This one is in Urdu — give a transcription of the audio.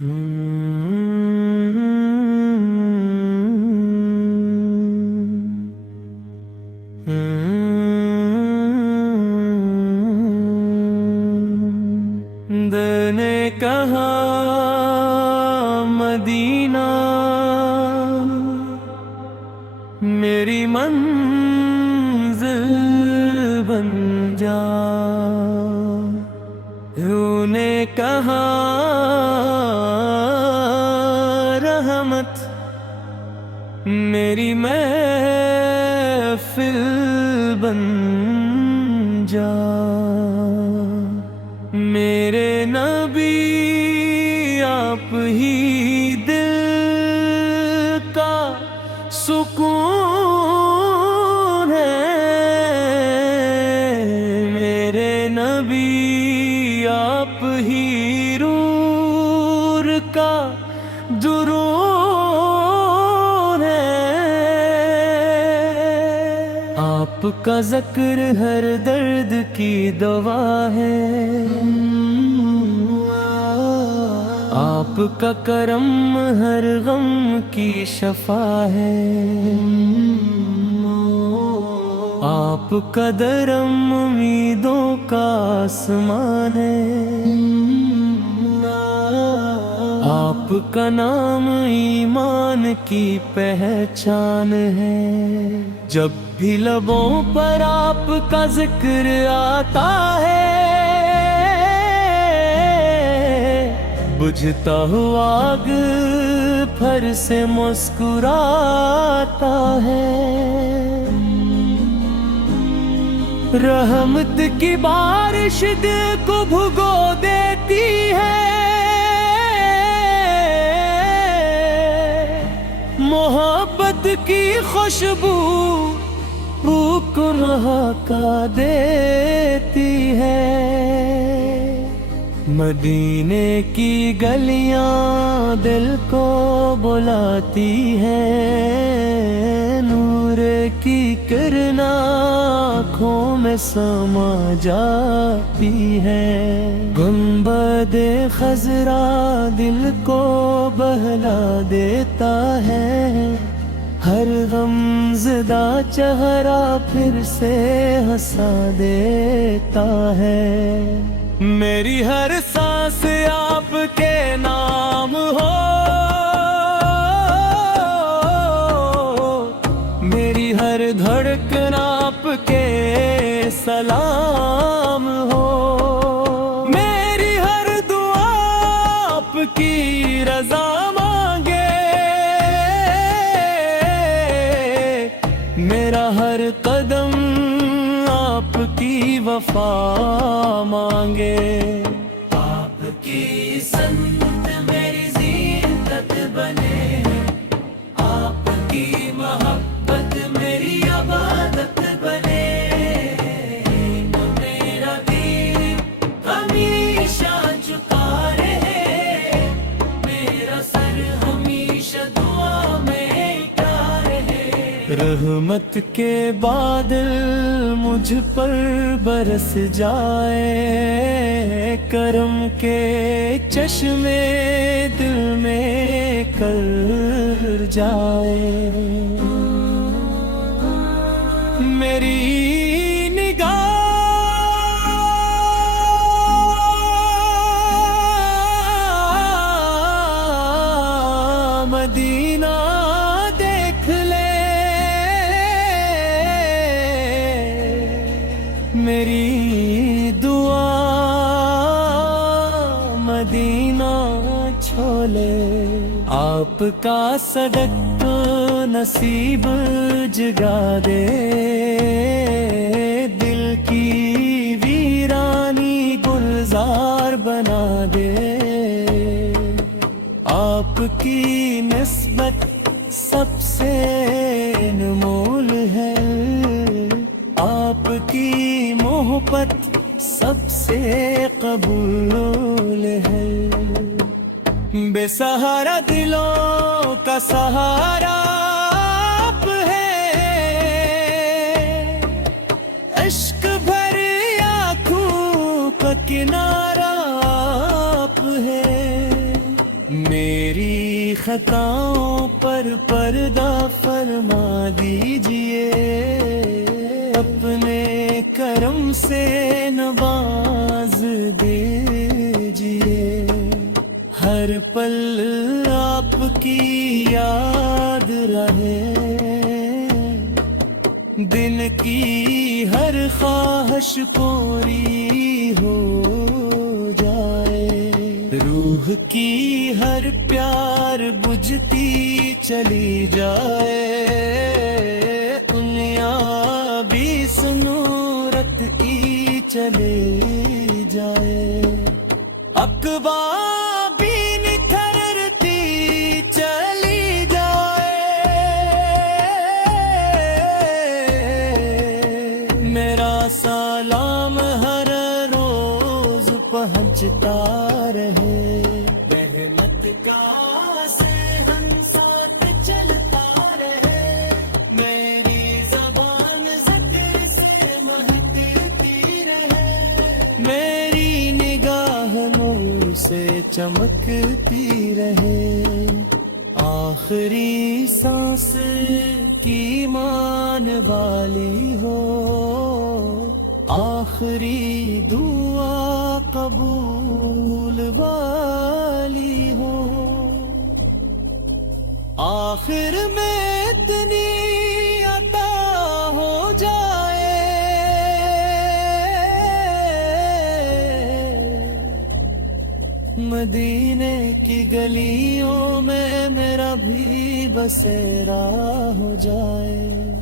دل نے کہا مدینہ میری منزل بن جا، روح نے کہا رحمت میری محفل بن جا، میرے نبی آپ ہی دل کا سکون ہے، میرے نبی آپ ہی روح کا درود ہے، آپ کا ذکر ہر درد کی دوا ہے، آپ کا کرم ہر غم کی شفا ہے، آپ کا درم امیدوں کا آسمان ہے، آپ کا نام ایمان کی پہچان ہے، جب بھی لبوں پر آپ کا ذکر آتا ہے بجھتا ہوا آگ پھر سے مسکراتا ہے، رحمت کی بارش دل کو بھگو دیتی ہے، محبت کی خوشبو روح کو مہکا دیتی ہے، مدینے کی گلیاں دل کو بلاتی ہیں، نور کی کرن آنکھوں میں سما جاتی ہے، گنبد خضرا دل کو بہلا دیتا ہے، ہر غم زدہ چہرہ پھر سے ہنسا دیتا ہے، میری ہر سانس آپ کے نام ہو، میری ہر دھڑکن آپ کے سلام ہو، میری ہر دعا آپ کی رضا مانگے، میرا ہر قدم آپ کی وفا مانگے، آپ کی سنت میری زینت بنے، آپ کی محبت میری عبادت بنے، میرا دل ہمیشہ جھکا رہے، میرا سر ہمیشہ دعا میں ٹکا رہے، رحمت کے بادل مجھ پر برس جائے، کرم کے چشمے دل میں کر جائے، میری نگاہ مدینہ دیکھ لے، میری دعا مدینہ چھولے، آپ کا صدق نصیب جگا دے، دل کی ویرانی گلزار بنا دے، آپ کی نسبت سب سے انمول ہے، آپ کی محبت سب سے قبول ہے، بے سہارا دلوں کا سہارا آپ ہے، عشق بھری آنکھوں کا کنارہ آپ ہے، میری خطاؤں پر پردہ فرما دیجئے، اپنے کرم سے نواز دیجئے، ہر پل آپ کی یاد رہے، دل کی ہر خواہش پوری ہو جائے، روح کی ہر پیار بجھتی چلی جائے، دنیا بھی سنورت کی چلی جائے، عقبہ بھی نکھرتی چلی جائے، میرا سلام ہر روز پہنچتا رہے، رحمت کا صحن ساتھ چلتا رہے، میری زبان ذکر سے مہکتی رہے، میری نگاہ نور سے چمکتی رہے، آخری سانس کی مان والی ہو، آخری دعا قبول والی ہو، آخر میں اتنی عطا ہو جائے، مدینے کی گلیوں میں میرا بھی بسیرا ہو جائے۔